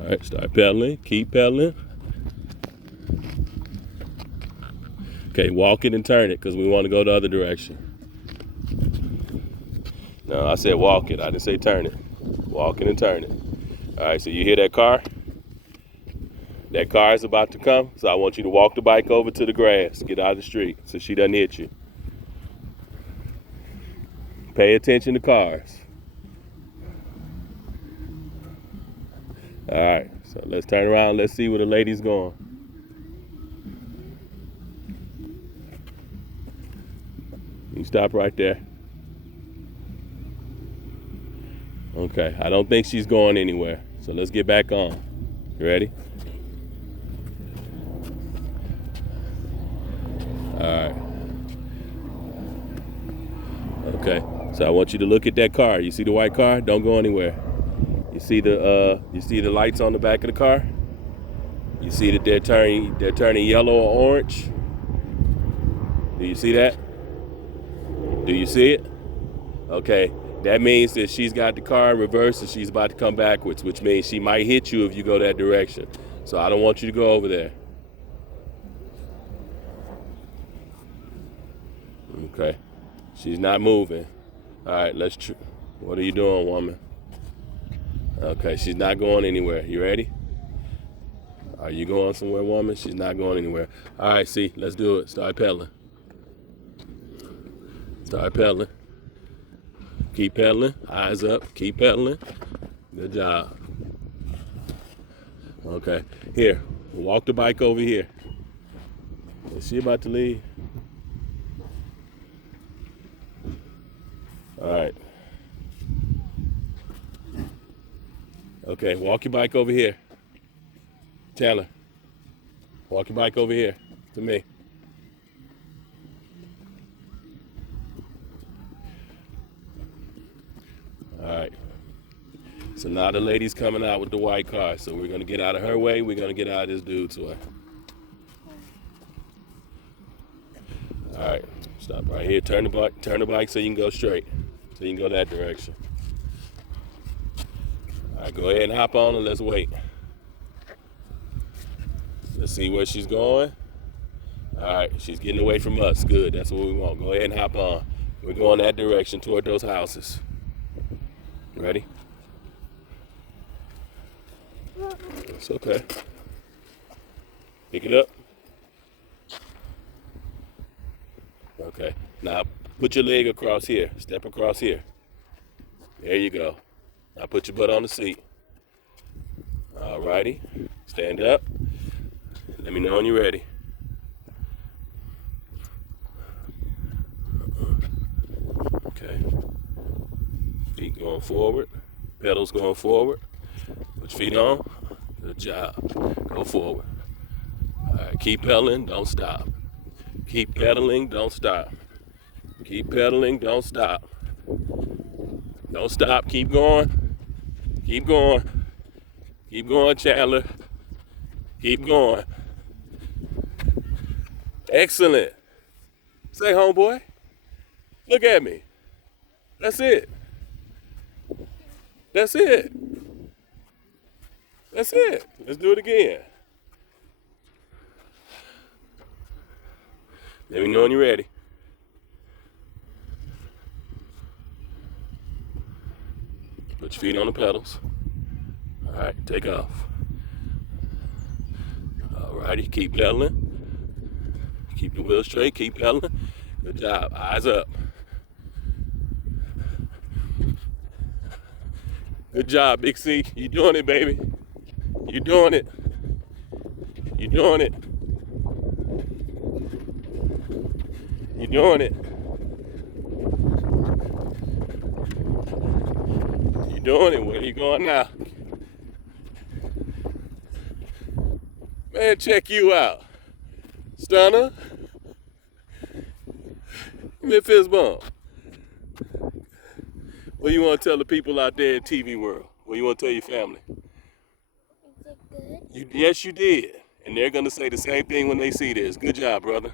All right, start pedaling. Keep pedaling. Okay, walk it and turn it because we want to go the other direction. No, I said walk it. I didn't say turn it. Walk it and turn it. All right, so you hear that car? That car is about to come, so I want you to walk the bike over to the grass. Get out of the street so she doesn't hit you. Pay attention to cars. All right, so let's turn around. Let's see where the lady's going. You stop right there. Okay, I don't think she's going anywhere. So let's get back on. You ready? All right. Okay, so I want you to look at that car. You see the white car? Don't go anywhere. You see the lights on the back of the car? You see that they're turning yellow or orange? Do you see that? Do you see it? Okay, that means that she's got the car in reverse and she's about to come backwards, which means she might hit you if you go that direction. So I don't want you to go over there. Okay, she's not moving. All right, what are you doing, woman? Okay, she's not going anywhere. You ready? Are you going somewhere, woman? She's not going anywhere. All right, see, let's do it. Start pedaling. Start pedaling. Keep pedaling. Eyes up. Keep pedaling. Good job. Okay, here. Walk the bike over here. Is she about to leave? All right. Okay, walk your bike over here. Chandler, walk your bike over here to me. All right. So now the lady's coming out with the white car. So we're going to get out of her way. We're going to get out of this dude's way. All right. Stop right here. Turn the bike so you can go straight. So you can go that direction. All right, go ahead and hop on and let's wait. Let's see where she's going. All right, she's getting away from us. Good, that's what we want. Go ahead and hop on. We're going that direction toward those houses. Ready? It's okay. Pick it up. Okay, now put your leg across here. Step across here. There you go. Now put your butt on the seat. All righty. Stand up. Let me know when you're ready. Okay. Feet going forward. Pedals going forward. Put your feet on. Good job. Go forward. All right. Keep pedaling. Don't stop. Keep pedaling. Don't stop. Keep pedaling. Don't stop. Don't stop. Keep going. Keep going. Keep going, Chandler. Keep going. Excellent. Say, homeboy. Look at me. That's it. That's it. That's it. Let's do it again. Let me know when you're ready. Put your feet on the pedals. All right, take off. All righty, keep pedaling. Keep the wheel straight, keep pedaling. Good job, eyes up. Good job, Big C. You doing it, baby. You doing it. You doing it. You doing it. You doing it. Where are you going now? Man, check you out. Stunner. Give me a fist bump. What you want to tell the people out there in TV world? What you want to tell your family? Is it good? Yes, you did. And they're going to say the same thing when they see this. Good job, brother.